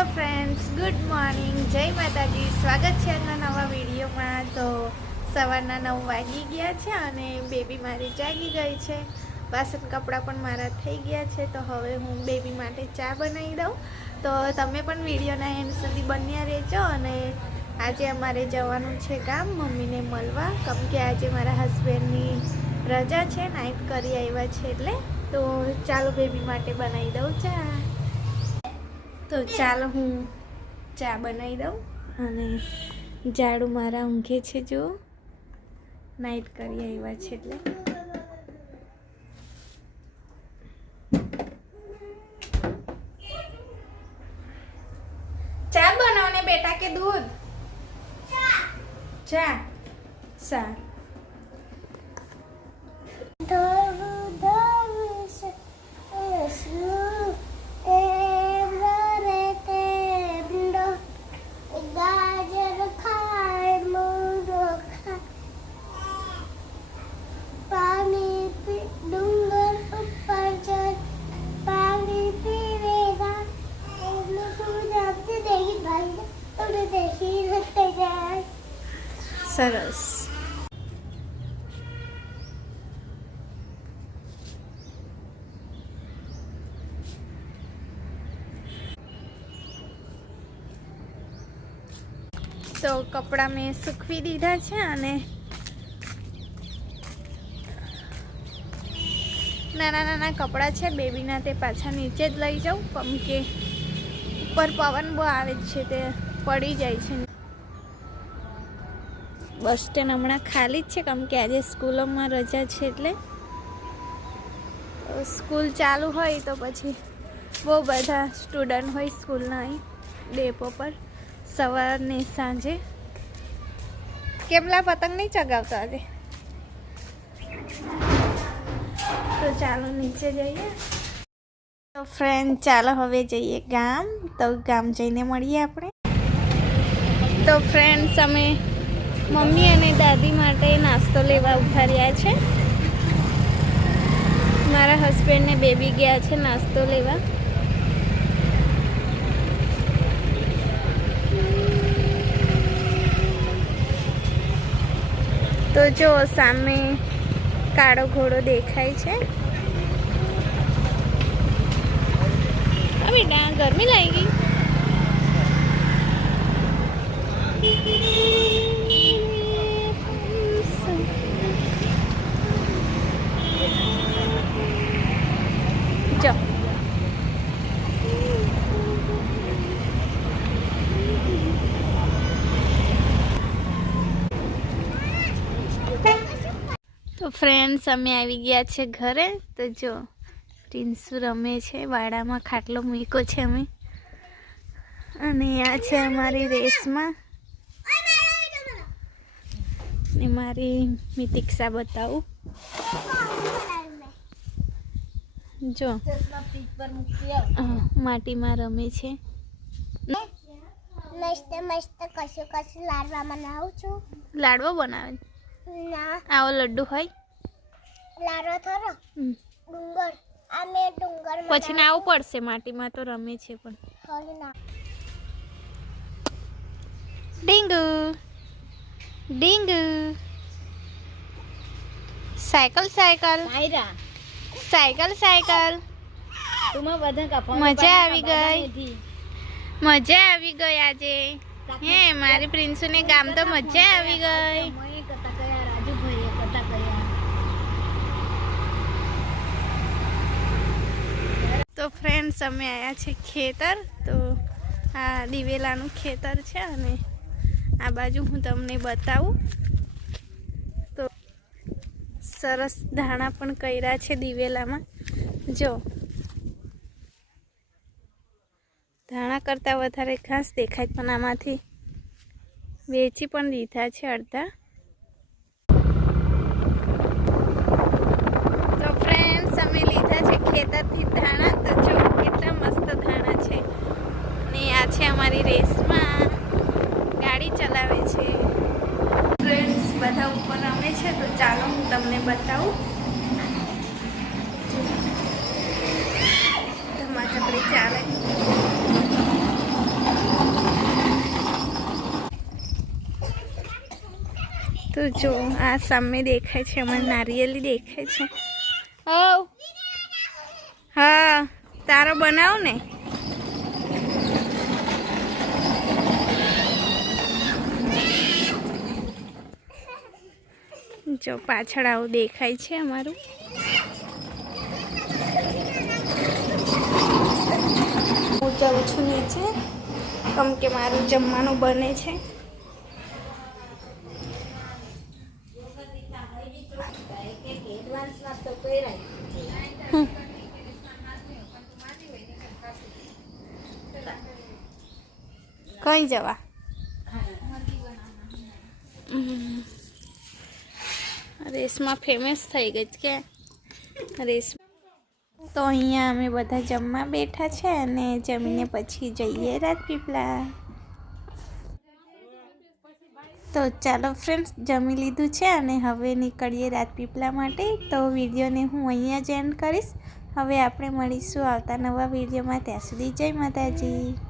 Hello friends good morning જય માતાજી. સ્વાગત છે આજના નવા વિડીયોમાં. તો સવારના નવ વાગી ગયા છે અને બેબી મારી જાગી ગઈ છે. વાસણ કપડાં પણ મારા થઈ ગયા છે. તો હવે હું બેબી માટે ચા બનાવી દઉં. તો તમે પણ વિડીયોના એન્ડ સુધી બન્યા રહેજો અને આજે અમારે જવાનું છે ગામ. મમ્મીને મળવા. કેમ કે આજે મારા હસબન્ડની રજા છે. નાઇટ કરી આવ્યા છે એટલે. તો ચાલો બેબી માટે બનાવી દઉં ચા. તો ચાલો હું ચા બનાવી દઉં અને ઝાડુ મારા ઊંઘે છે જો. નાઇટ કરી આવ્યા છે એટલે. ચા બનાવો બેટા કે દૂધ? ચા. સારું ગાજર ખાય મૂળો ખાય પાણી પી ડુંગર ઉપર ચડ પાણી પીવેગા એટલું તું જાતે દેખી ભાઈ તમને દેખી રતે જાય સરસ તો કપડાં મેં સૂકવી દીધા છે અને નાના નાના કપડાં છે, બેબીના તે પાછા નીચે જ લઈ જાઉં. કેમ કે ઉપર પવન બહુ આવે છે, તે પડી જાય છે. બસ સ્ટેન્ડ હમણાં ખાલી જ છે કેમ કે આજે સ્કૂલોમાં રજા છે એટલે. સ્કૂલ ચાલુ હોય તો પછી બહુ બધા સ્ટુડન્ટ હોય સ્કૂલના અહીં, ડેપો પર. સવારને સાંજે. કેમલા પતંગ નહીં ચગાવતો આજે? તો ચાલો નીચે જઈએ. તો ફ્રેન્ડ ચાલો હવે જઈએ ગામ. તો ગામ જઈને મળીએ આપણે. તો ફ્રેન્ડ્સ અમે મમ્મી અને દાદી માટે નાસ્તો લેવા ઊભા રહ્યા છે. મારા હસબન્ડને બેબી ગયા છે નાસ્તો લેવા. તો જો સામે કાળો ઘોડો દેખાય છે. હવે ના ગરમી લાગી ગઈ. જો. તો ફ્રેન્ડ્સ અમે આવી ગયા છે ઘરે. તો જો ટીન્સુ રમે છે વાડામાં ખાટલો મૂક્યો છે અમે. અને આ છે અમારી રેસમાં. ને મારી મિતિક્ષા બતાવું. જો માટીમાં રમે છે. મસ્ત મસ્ત કશું કશું લાડવા બનાવું છું. લાડવો બનાવે. ના. આવો લડ્ડુ હોય લારો થોડો ડુંગર. આ મેં ડુંગર પછી ને આવું પડશે માટીમાં તો રમે છે પણ. થોડી ના. ડીંગુ. ડીંગુ. Cycle cycle. આયરા સાયકલ સાયકલ. તુમાં બધા કપા મજા આવી ગઈ. મજા આવી ગઈ આજે. હે મારી પ્રિન્સુને ગામ તો મજા આવી ગઈ. તો ફ્રેન્ડ્સ અમે આવ્યા છે ખેતર. તો આ દિવેલાનું ખેતર છે અને આ બાજુ હું તમને બતાવું. તો સરસ ધાણા પણ કર્યા છે દિવેલામાં. જો. ધાણા કરતાં વધારે ઘાસ દેખાય, પણ આમાંથી વેચી પણ દીધા છે અડધા. તો ફ્રેન્ડ્સ અમે લીધા છે ખેતરથી ધાણા. બતાવું. તમારા ચાલે તો જો આ સામે દેખાય છે અમારે નારિયેલી દેખાય છે. હા તારો બનાવ ને? જો પાછળ આવું દેખાય છે અમારું. હું જાઉં છું નીચે. કેમ કે મારું જમવાનું બને છે. કઈ જવા? રેસમાં ફેમસ થઈ ગઈ કે રેસ તો અહીંયા અમે બધા જમવા બેઠા છે અને જમીને પછી જઈએ રાજપીપળા. તો ચાલો ફ્રેન્ડ્સ જમી લીધું છે અને હવે નીકળીએ રાજપીપળા માટે. તો વિડીયોને હું અહીંયા જ એન્ડ કરીશ. હવે આપણે મળીશું આવતા નવા વિડીયોમાં. ત્યાં સુધી જય માતાજી.